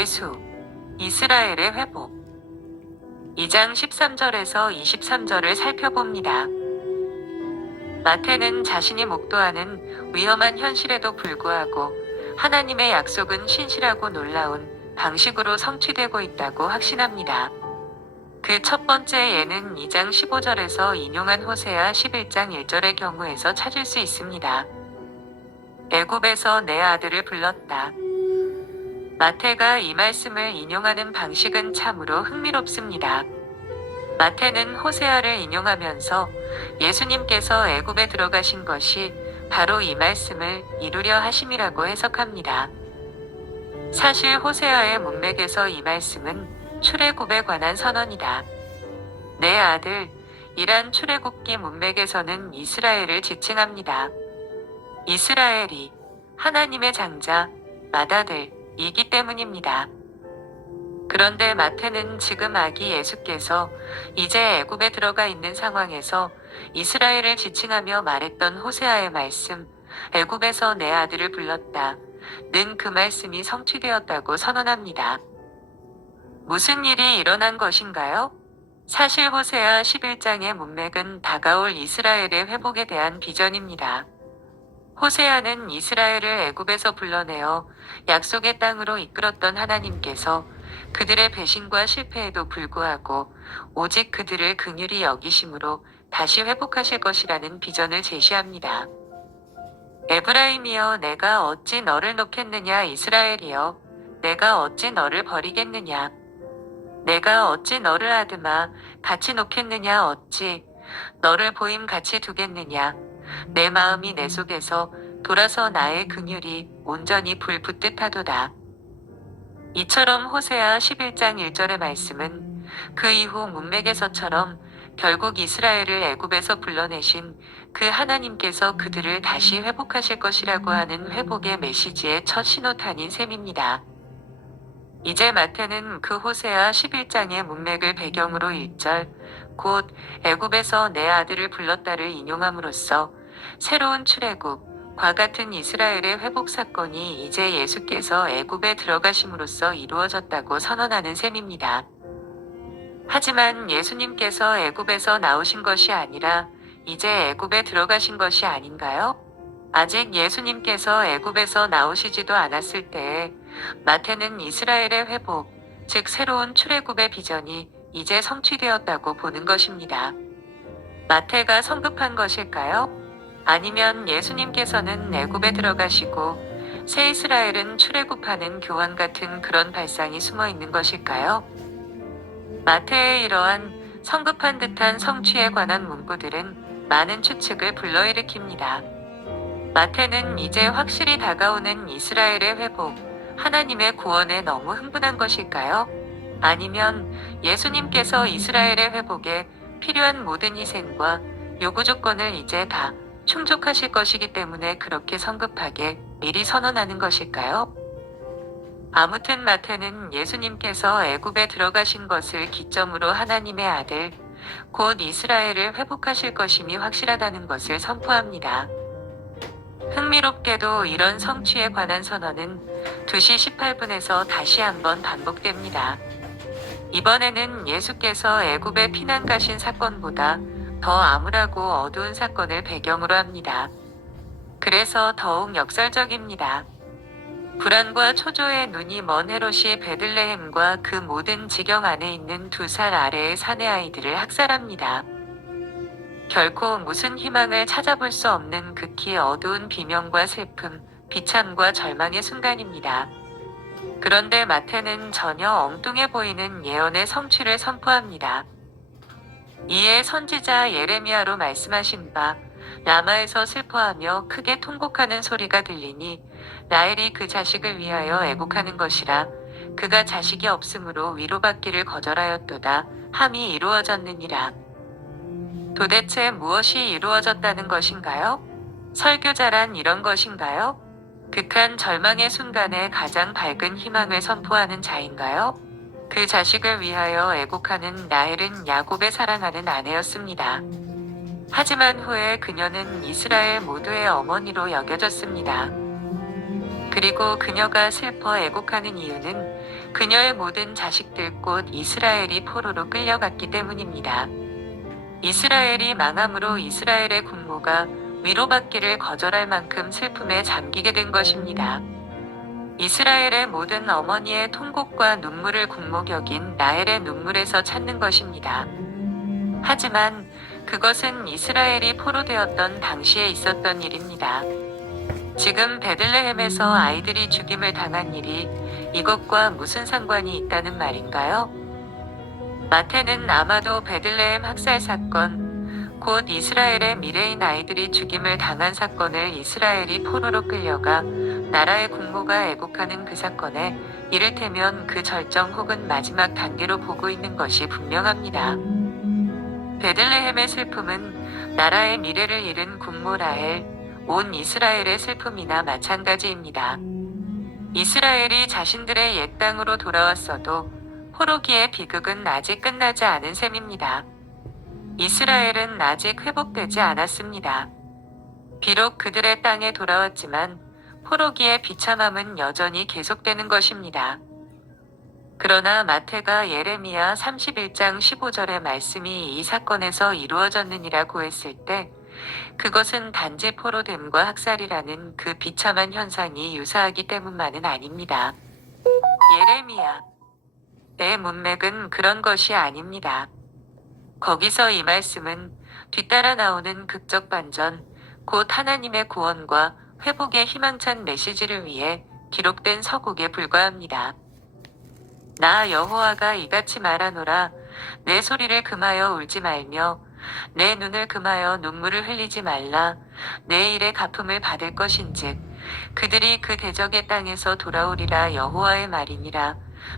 예수, 이스라엘의 회복. 2장 13절에서 23절을 살펴봅니다. 마태는 자신이 목도하는 위험한 현실에도 불구하고 하나님의 약속은 신실하고 놀라운 방식으로 성취되고 있다고 확신합니다. 그 첫 번째 예는 2장 15절에서 인용한 호세아 11장 1절의 경우에서 찾을 수 있습니다. 애굽에서 내 아들을 불렀다. 마태가 이 말씀을 인용하는 방식은 참으로 흥미롭습니다. 마태는 호세아를 인용하면서 예수님께서 애굽에 들어가신 것이 바로 이 말씀을 이루려 하심이라고 해석합니다. 사실 호세아의 문맥에서 이 말씀은 출애굽에 관한 선언이다. 내 아들, 이란 출애굽기 문맥에서는 이스라엘을 지칭합니다. 이스라엘이 하나님의 장자, 맏아들이기 때문입니다. 그런데 마태는 지금 아기 예수께서 이제 애굽에 들어가 있는 상황에서 이스라엘을 지칭하며 말했던 호세아의 말씀, 애굽에서 내 아들을 불렀다. 는 그 말씀이 성취되었다고 선언합니다. 무슨 일이 일어난 것인가요? 사실 호세아 11장의 문맥은 다가올 이스라엘의 회복에 대한 비전입니다. 호세아는 이스라엘을 애굽에서 불러내어 약속의 땅으로 이끌었던 하나님께서 그들의 배신과 실패에도 불구하고 오직 그들을 긍휼히 여기심으로 다시 회복하실 것이라는 비전을 제시합니다. 에브라임이여 내가 어찌 너를 놓겠느냐, 이스라엘이여 내가 어찌 너를 버리겠느냐, 내가 어찌 너를 아듬아 같이 놓겠느냐, 어찌 너를 보임 같이 두겠느냐, 내 마음이 내 속에서 돌아서 나의 긍휼이 온전히 불붙듯 하도다. 이처럼 호세아 11장 1절의 말씀은 그 이후 문맥에서처럼 결국 이스라엘을 애굽에서 불러내신 그 하나님께서 그들을 다시 회복하실 것이라고 하는 회복의 메시지의 첫 신호탄인 셈입니다. 이제 마태는 그 호세아 11장의 문맥을 배경으로 1절, 곧 애굽에서 내 아들을 불렀다를 인용함으로써 새로운 출애굽과 같은 이스라엘의 회복 사건이 이제 예수께서 애굽에 들어가심으로써 이루어졌다고 선언하는 셈입니다. 하지만 예수님께서 애굽에서 나오신 것이 아니라 이제 애굽에 들어가신 것이 아닌가요? 아직 예수님께서 애굽에서 나오시지도 않았을 때에 마태는 이스라엘의 회복, 즉 새로운 출애굽의 비전이 이제 성취되었다고 보는 것입니다. 마태가 성급한 것일까요? 아니면 예수님께서는 애굽에 들어가시고 새 이스라엘은 출애굽하는 교환 같은 그런 발상이 숨어 있는 것일까요? 마태의 이러한 성급한 듯한 성취에 관한 문구들은 많은 추측을 불러일으킵니다. 마태는 이제 확실히 다가오는 이스라엘의 회복, 하나님의 구원에 너무 흥분한 것일까요? 아니면 예수님께서 이스라엘의 회복에 필요한 모든 희생과 요구 조건을 이제 다 충족하실 것이기 때문에 그렇게 성급하게 미리 선언하는 것일까요? 아무튼 마태는 예수님께서 애굽에 들어가신 것을 기점으로 하나님의 아들, 곧 이스라엘을 회복하실 것임이 확실하다는 것을 선포합니다. 흥미롭게도 이런 성취에 관한 선언은 2시 18분에서 다시 한번 반복됩니다. 이번에는 예수께서 애굽에 피난 가신 사건보다 더 암울하고 어두운 사건을 배경으로 합니다. 그래서 더욱 역설적입니다. 불안과 초조의 눈이 먼 헤롯이 베들레헴과 그 모든 지경 안에 있는 2살 아래의 사내 아이들을 학살합니다. 결코 무슨 희망을 찾아볼 수 없는 극히 어두운 비명과 슬픔, 비참과 절망의 순간입니다. 그런데 마태는 전혀 엉뚱해 보이는 예언의 성취를 선포합니다. 이에 선지자 예레미야로 말씀하신 바 라마에서 슬퍼하며 크게 통곡하는 소리가 들리니 라헬이 그 자식을 위하여 애곡하는 것이라. 그가 자식이 없으므로 위로받기를 거절하였도다 함이 이루어졌느니라. 도대체 무엇이 이루어졌다는 것인가요? 설교자란 이런 것인가요? 극한 절망의 순간에 가장 밝은 희망을 선포하는 자인가요? 그 자식을 위하여 애곡하는 라헬은 야곱의 사랑하는 아내였습니다. 하지만 후에 그녀는 이스라엘 모두의 어머니로 여겨졌습니다. 그리고 그녀가 슬퍼 애곡하는 이유는 그녀의 모든 자식들 곧 이스라엘이 포로로 끌려갔기 때문입니다. 이스라엘이 망함으로 이스라엘의 국모가 위로받기를 거절할 만큼 슬픔에 잠기게 된 것입니다. 이스라엘의 모든 어머니의 통곡과 눈물을 국모격인 라헬의 눈물에서 찾는 것입니다. 하지만 그것은 이스라엘이 포로되었던 당시에 있었던 일입니다. 지금 베들레헴에서 아이들이 죽임을 당한 일이 이것과 무슨 상관이 있다는 말인가요? 마태는 아마도 베들레헴 학살 사건, 곧 이스라엘의 미래인 아이들이 죽임을 당한 사건을 이스라엘이 포로로 끌려가 나라의 국모가 애곡하는 그 사건에 이를테면 그 절정 혹은 마지막 단계로 보고 있는 것이 분명합니다. 베들레헴의 슬픔은 나라의 미래를 잃은 국모 라헬, 온 이스라엘의 슬픔이나 마찬가지입니다. 이스라엘이 자신들의 옛 땅으로 돌아왔어도 포로기의 비극은 아직 끝나지 않은 셈입니다. 이스라엘은 아직 회복되지 않았습니다. 비록 그들의 땅에 돌아왔지만 포로기의 비참함은 여전히 계속되는 것입니다. 그러나 마태가 예레미야 31장 15절의 말씀이 이 사건에서 이루어졌느니라고 했을 때 그것은 단지 포로됨과 학살이라는 그 비참한 현상이 유사하기 때문만은 아닙니다. 예레미야의 문맥은 그런 것이 아닙니다. 거기서 이 말씀은 뒤따라 나오는 극적 반전, 곧 하나님의 구원과 회복의 희망찬 메시지를 위해 기록된 서곡에 불과합니다. 나 여호와가 이같이 말하노라. 내 소리를 금하여 울지 말며 내 눈을 금하여 눈물을 흘리지 말라. 내 일의 갚음을 받을 것인즉 그들이 그 대적의 땅에서 돌아오리라. 여호와의 말이니라.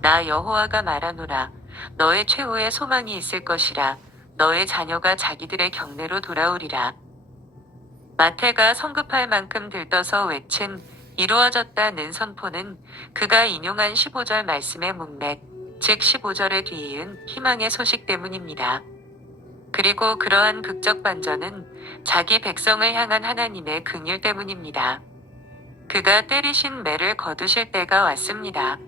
나 여호와가 말하노라. 너의 최후의 소망이 있을 것이라. 너의 자녀가 자기들의 경내로 돌아오리라. 마태가 성급할 만큼 들떠서 외친 이루어졌다는 선포는 그가 인용한 15절 말씀의 문맥, 즉 15절에 뒤이은 희망의 소식 때문입니다. 그리고 그러한 극적 반전은 자기 백성을 향한 하나님의 긍휼 때문입니다. 그가 때리신 매를 거두실 때가 왔습니다.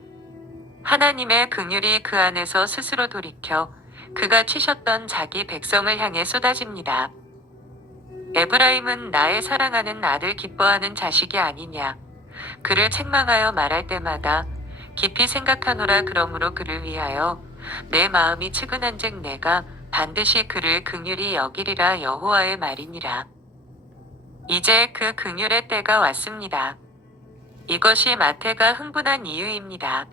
하나님의 긍휼이 그 안에서 스스로 돌이켜 그가 치셨던 자기 백성을 향해 쏟아집니다. 에브라임은 나의 사랑하는 아들 기뻐하는 자식이 아니냐. 그를 책망하여 말할 때마다 깊이 생각하노라. 그러므로 그를 위하여 내 마음이 측은한즉 내가 반드시 그를 긍휼히 여기리라. 여호와의 말이니라. 이제 그 긍휼의 때가 왔습니다. 이것이 마태가 흥분한 이유입니다.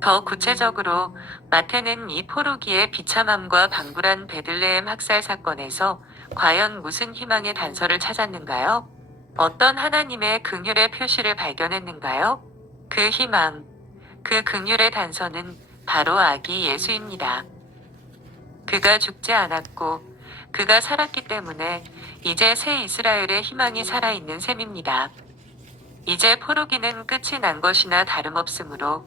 더 구체적으로 마태는 이 포로기의 비참함과 방불한 베들레헴 학살 사건에서 과연 무슨 희망의 단서를 찾았는가요? 어떤 하나님의 긍휼의 표시를 발견했는가요? 그 희망, 그 긍휼의 단서는 바로 아기 예수입니다. 그가 죽지 않았고 그가 살았기 때문에 이제 새 이스라엘의 희망이 살아있는 셈입니다. 이제 포로기는 끝이 난 것이나 다름없으므로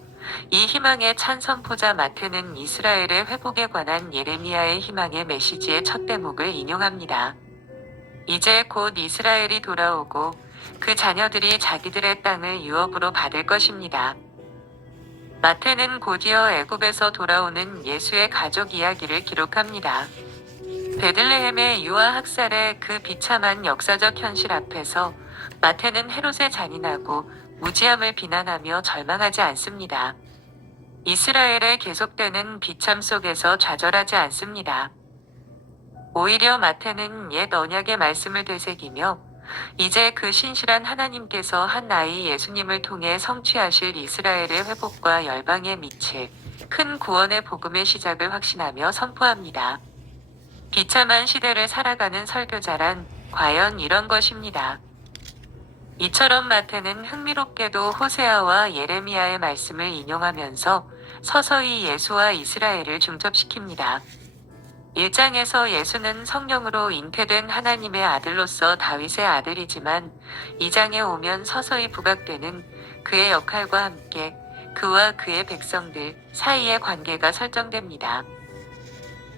이 희망의 찬 선포자 마태는 이스라엘의 회복에 관한 예레미야의 희망의 메시지의 첫 대목을 인용합니다. 이제 곧 이스라엘이 돌아오고 그 자녀들이 자기들의 땅을 유업으로 받을 것입니다. 마태는 곧이어 애굽에서 돌아오는 예수의 가족 이야기를 기록합니다. 베들레헴의 유아 학살의 그 비참한 역사적 현실 앞에서 마태는 헤롯의 잔인하고 무지함을 비난하며 절망하지 않습니다. 이스라엘의 계속되는 비참 속에서 좌절하지 않습니다. 오히려 마태는 옛 언약의 말씀을 되새기며 이제 그 신실한 하나님께서 한 아이 예수님을 통해 성취하실 이스라엘의 회복과 열방에 미칠 큰 구원의 복음의 시작을 확신하며 선포합니다. 비참한 시대를 살아가는 설교자란 과연 이런 것입니다. 이처럼 마태는 흥미롭게도 호세아와 예레미야의 말씀을 인용하면서 서서히 예수와 이스라엘을 중첩시킵니다. 1장에서 예수는 성령으로 잉태된 하나님의 아들로서 다윗의 아들이지만 2장에 오면 서서히 부각되는 그의 역할과 함께 그와 그의 백성들 사이의 관계가 설정됩니다.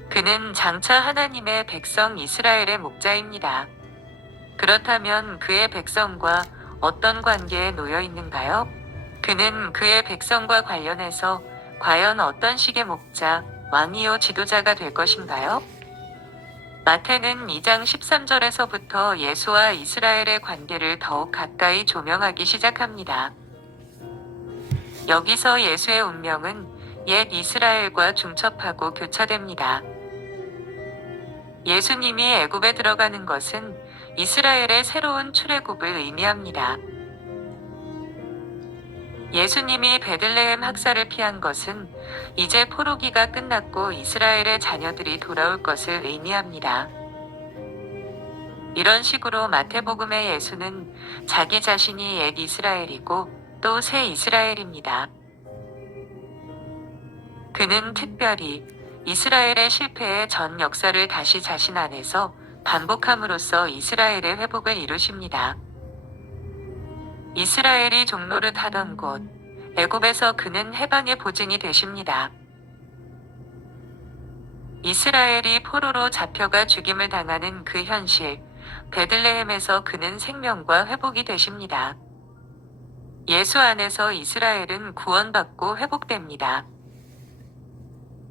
그는 장차 하나님의 백성 이스라엘의 목자입니다. 그렇다면 그의 백성과 어떤 관계에 놓여 있는가요? 그는 그의 백성과 관련해서 과연 어떤 식의 목자, 왕이요 지도자가 될 것인가요? 마태는 2장 13절에서부터 예수와 이스라엘의 관계를 더욱 가까이 조명하기 시작합니다. 여기서 예수의 운명은 옛 이스라엘과 중첩하고 교차됩니다. 예수님이 애굽에 들어가는 것은 이스라엘의 새로운 출애굽을 의미합니다. 예수님이 베들레헴 학살을 피한 것은 이제 포로기가 끝났고 이스라엘의 자녀들이 돌아올 것을 의미합니다. 이런 식으로 마태복음의 예수는 자기 자신이 옛 이스라엘이고 또 새 이스라엘입니다. 그는 특별히 이스라엘의 실패의 전 역사를 다시 자신 안에서 반복함으로써 이스라엘의 회복을 이루십니다. 이스라엘이 종로를 타던 곳, 애굽에서 그는 해방의 보증이 되십니다. 이스라엘이 포로로 잡혀가 죽임을 당하는 그 현실, 베들레헴에서 그는 생명과 회복이 되십니다. 예수 안에서 이스라엘은 구원받고 회복됩니다.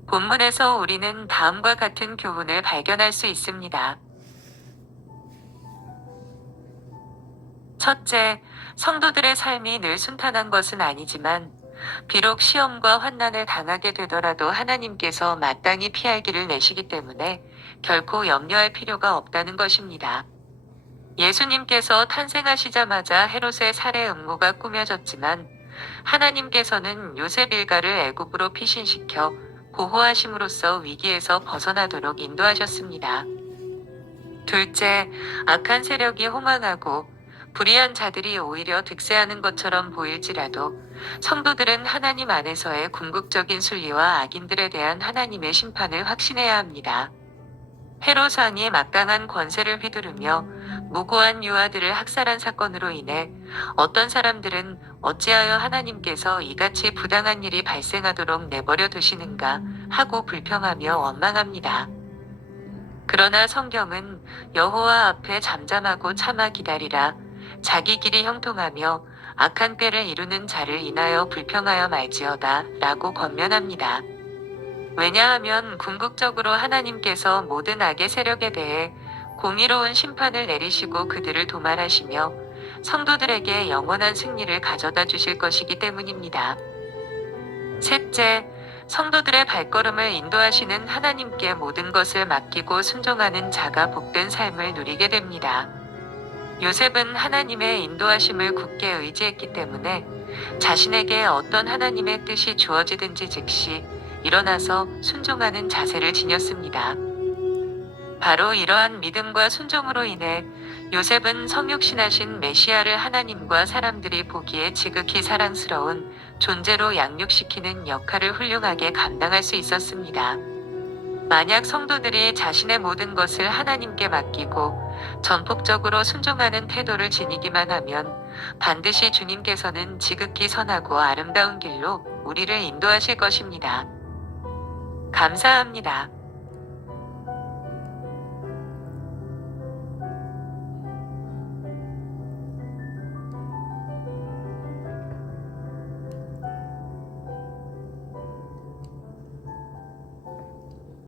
본문에서 우리는 다음과 같은 교훈을 발견할 수 있습니다. 첫째, 성도들의 삶이 늘 순탄한 것은 아니지만 비록 시험과 환난을 당하게 되더라도 하나님께서 마땅히 피할 길을 내시기 때문에 결코 염려할 필요가 없다는 것입니다. 예수님께서 탄생하시자마자 헤롯의 살해 음모가 꾸며졌지만 하나님께서는 요셉 일가를 애굽으로 피신시켜 보호하심으로써 위기에서 벗어나도록 인도하셨습니다. 둘째, 악한 세력이 호망하고 불의한 자들이 오히려 득세하는 것처럼 보일지라도 성도들은 하나님 안에서의 궁극적인 순리와 악인들에 대한 하나님의 심판을 확신해야 합니다. 헤롯 왕이 막강한 권세를 휘두르며 무고한 유아들을 학살한 사건으로 인해 어떤 사람들은 어찌하여 하나님께서 이같이 부당한 일이 발생하도록 내버려 두시는가 하고 불평하며 원망합니다. 그러나 성경은 여호와 앞에 잠잠하고 참아 기다리라, 자기 길이 형통하며 악한 꾀를 이루는 자를 인하여 불평하여 말지어다 라고 권면합니다. 왜냐하면 궁극적으로 하나님께서 모든 악의 세력에 대해 공의로운 심판을 내리시고 그들을 도말하시며 성도들에게 영원한 승리를 가져다 주실 것이기 때문입니다. 셋째, 성도들의 발걸음을 인도하시는 하나님께 모든 것을 맡기고 순종하는 자가 복된 삶을 누리게 됩니다. 요셉은 하나님의 인도하심을 굳게 의지했기 때문에 자신에게 어떤 하나님의 뜻이 주어지든지 즉시 일어나서 순종하는 자세를 지녔습니다. 바로 이러한 믿음과 순종으로 인해 요셉은 성육신하신 메시아를 하나님과 사람들이 보기에 지극히 사랑스러운 존재로 양육시키는 역할을 훌륭하게 감당할 수 있었습니다. 만약 성도들이 자신의 모든 것을 하나님께 맡기고 전폭적으로 순종하는 태도를 지니기만 하면 반드시 주님께서는 지극히 선하고 아름다운 길로 우리를 인도하실 것입니다. 감사합니다.